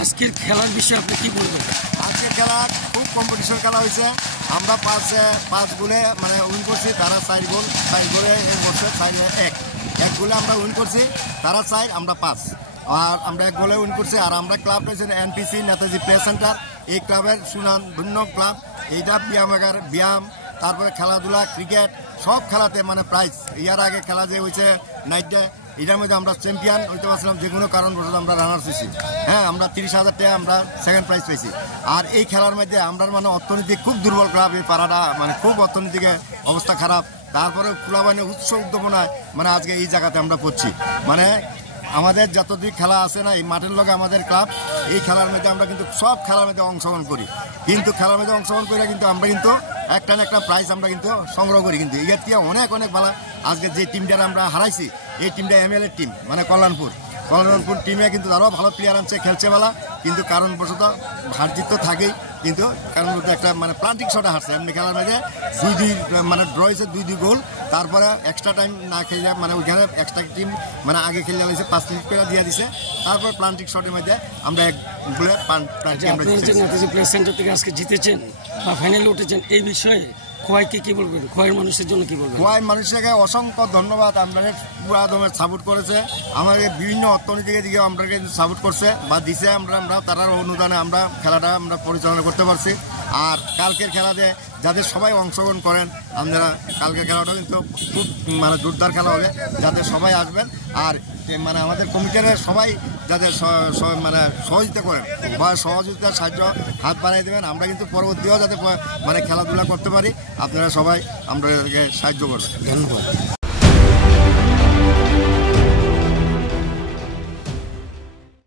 আজকের খেলার বিষয়ে আপনি কি বলবেন? আজকের খেলা খুব কম্পিটিশন খেলা হয়েছে। আমরা পাঁচ গোলে মানে উইন করছি, তারা 4 গোলে বসে 1 গোলে আমরা উইন করছি, তারা 4 আমরা 5, আর আমরা 1 গোলে উইন করছি। আর আমরা ক্লাব রয়েছে এনপিসি নেতাজি প্লে সেন্টার, এই ক্লাবের সুনাম ধন্য ক্লাব। এইটা ব্যায়াম, তারপরে খেলাধুলা, ক্রিকেট সব খেলাতে মানে প্রাইজ। ইয়ার আগে খেলা যে হয়েছে নাইট ডে, এটার মধ্যে আমরা চ্যাম্পিয়ন হইতে পারছিলাম, যে কোনো কারণবশত আমরা রানার্স হয়েছি। হ্যাঁ, আমরা 30,000 টাকা আমরা সেকেন্ড প্রাইজ পেয়েছি। আর এই খেলার মধ্যে আমরা মানে অর্থনৈতিক খুব দুর্বল ক্লাব, এই পাড়াটা মানে খুব অর্থনৈতিক অবস্থা খারাপ। তারপরে ক্লাবানে উৎস উদ্দীপনায় মানে আজকে এই জায়গাতে আমরা পড়ছি। মানে আমাদের যতদিন খেলা আছে না, এই মাঠের লগে আমাদের ক্লাব, এই খেলার মধ্যে আমরা কিন্তু সব খেলার মধ্যে অংশগ্রহণ করি। কিন্তু খেলার মধ্যে অংশগ্রহণ করে কিন্তু আমরা কিন্তু একটা না একটা প্রাইজ আমরা কিন্তু সংগ্রহ করি। কিন্তু এর থেকে অনেক ভালো। আজকে যে টিমটা আমরা হারাইছি, এই টিমটা ML এর টিম, মানে কল্যাণপুর টিমে কিন্তু তারাও ভালো প্লেয়ার আনছে, খেলছে ভালো। কিন্তু কারণবশত হার জিত তো থাকেই, কিন্তু কারণবশত একটা মানে প্লান্টিং শটে হারছে। এমনি খেলার মধ্যে 2-2 মানে ড্র হয়েছে, 2-2 গোল। তারপরে এক্সট্রা টাইম না খেলে মানে ওইখানে এক্সট্রা টিম মানে আগে খেলে হয়েছে 5 মিনিট করে দিয়ে দিছে। তারপর প্লান্টিং শটের মধ্যে আমরা 1 গোলে প্লে সেন্টার থেকে আজকে জিতেছেন বা ফাইনালে উঠেছেন, এই বিষয়ে খোয়াইকে কি বলবেন? খোয়াইয়ের মানুষের জন্য কি বলবেন? খোয়াই মানুষকে অসংখ্য ধন্যবাদ। আমাদের পুরা দমের সাপোর্ট করেছে, আমাদের বিভিন্ন অর্থনৈতিক দিকে আমাদেরকে সাপোর্ট করছে বা দিছে। আমরা তার অনুদানে আমরা খেলাটা আমরা পরিচালনা করতে পারছি। আর কালকের খেলাতে যাদের সবাই অংশগ্রহণ করেন, আপনারা কালকের খেলাটা কিন্তু খুব মানে জোরদার খেলা হবে, যাতে সবাই আসবেন। আর মানে আমাদের কমিটির সবাই যাতে মানে সহযোগিতা করেন বা সহযোগিতার সাহায্য হাত বাড়াই দেবেন, আমরা কিন্তু পরবর্তীও যাতে মানে খেলাধুলা করতে পারি, আপনারা সবাই আমাদেরকে সাহায্য করবেন। ধন্যবাদ।